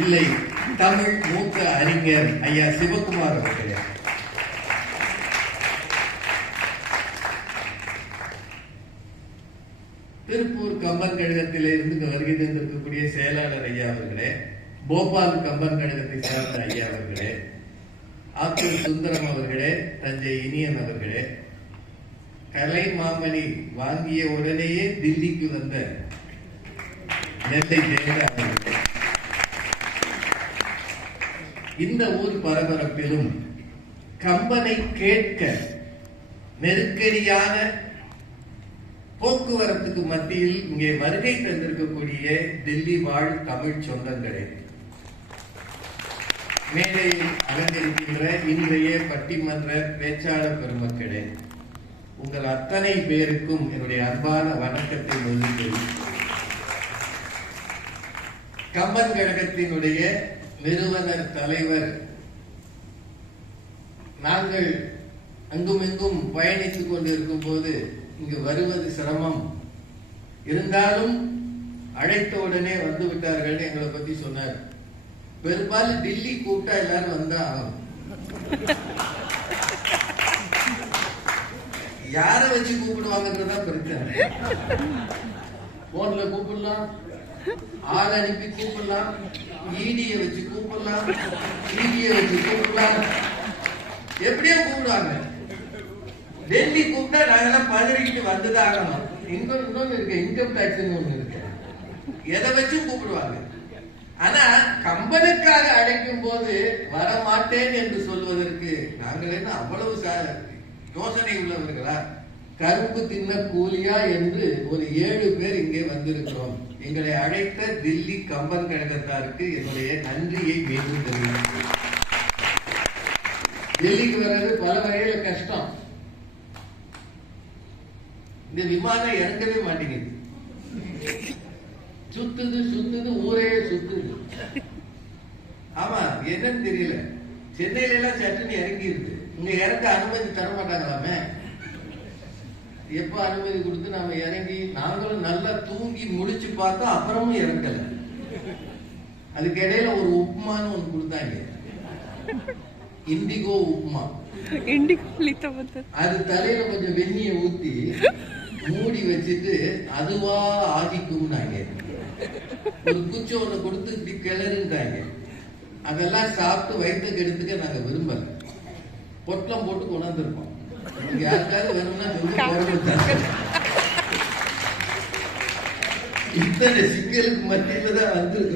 இல்லை, தமிழ் மூத்த அறிஞர் ஐயா சிவகுமார் அவர்களே. திருப்பூர் கம்பன் கழகத்திலே இருந்து வருகை தந்திருக்கக்கூடிய செயலாளர் ஐயா அவர்களே, போபால் கம்பன் கழகத்தை சார்ந்த ஐயா அவர்களே, ஆத்தூர் சுந்தரம் அவர்களே, தஞ்சை இனியன் அவர்களே, கலை மாமணி வாங்கிய உடனேயே தில்லிக்கு வந்த நெல்லை ஜெயலலிதா அவர்களே, இந்த ஊர் பரபரப்பிலும் கம்பனை கேட்க நெருக்கடியான போக்குவரத்துக்கு மத்தியில் இங்கே வருகை தந்திருக்கக்கூடிய டெல்லி வாழ் தமிழ் சொந்தங்களே, மேடையில் அலங்கரிக்கின்ற இன்றைய பட்டிமன்ற பேச்சாளர் பெருமக்களே, உங்கள் அத்தனை பேருக்கும் என்னுடைய அன்பான வணக்கத்தை முன்னிட்டு கம்பன் கழகத்தினுடைய நிறுவனர் தலைவர் நாங்கள் அங்குமெங்கும் பயணித்துக் கொண்டிருக்கும் போது இங்கு வருவது சிரமம் இருந்தாலும் அழைத்த உடனே வந்து விட்டார்கள் எங்களை பத்தி சொன்னார். பெரும்பாலும் டில்லி கூப்பிட்டா எல்லாரும் வந்தா ஆகும். யார வச்சு கூப்பிடுவாங்கன்றதான் பிரச்சனை. போன்ல கூப்பிடலாம், ஆள் அனுப்பி கூப்பிடலாம், ஈடிய வச்சு கூப்பிடலாம், ஈடிய வச்சு கூப்பிடலாம், எப்படியோ கூப்பிடுவாங்க. டெல்லி கூப்பிட்டா நாங்கெல்லாம் பதறிக்கிட்டு வந்துதான் ஆகணும். இன்னொன்னு இருக்கு, இன்கம் டாக்ஸ் ஒண்ணு இருக்கு, எதை வச்சு கூப்பிடுவாங்க. ஆனா கம்பனுக்காக அழைக்கும் போது வரமாட்டேன் என்று சொல்வதற்கு நாங்கள் என்ன அவ்வளவு யோசனை உள்ளவர்களா? கரும்பு தின்ன கூலியா என்று ஒரு 7 பேர் இங்கே வந்திருக்கிறோம். எங்களை அழைத்த தில்லி கம்பன் கழகத்தாருக்கு என்னுடைய நன்றியை மீண்டும் தெரிவிக்கிறேன். டெல்லிக்கு வர்றது பல வகையில கஷ்டம். இந்த விமானம் இறங்கவே மாட்டேங்குது, சுத்துது ஊரே சுத்துது. ஆமா, என்னன்னு தெரியல. சென்னையில எல்லாம் சட்டுன்னு இறங்கி இருக்கு, இங்க இறங்க அனுமதி தர மாட்டாங்களாமே. எப்ப அனுமதி கொடுத்து நாம இறங்கி நாங்களும் நல்லா தூங்கி முடிச்சு பார்த்தோம், அப்புறமும் இறங்கல. அதுக்கு இடையில ஒரு உப்புமான்னு ஒண்ணு கொடுத்தாங்க, இண்டிகோ உப்புமா. அது தலையில கொஞ்சம் வெந்நிய ஊத்தி மூடி வச்சுட்டு அதுவா ஆதிக்கும்னாங்க. ஒரு குச்சி ஒண்ணு கொடுத்து இப்படி கிளறுன்றாங்க. அதெல்லாம் சாப்பிட்டு வயிற்றுக்கு எடுத்துக்க நாங்க விரும்பல. பொட்டலம் போட்டு கொண்டாந்துருப்போம். யாருக்காவது வேணும்னா இத்தனை சிக்கலுக்கு மத்தியில தான் வந்திருக்கு.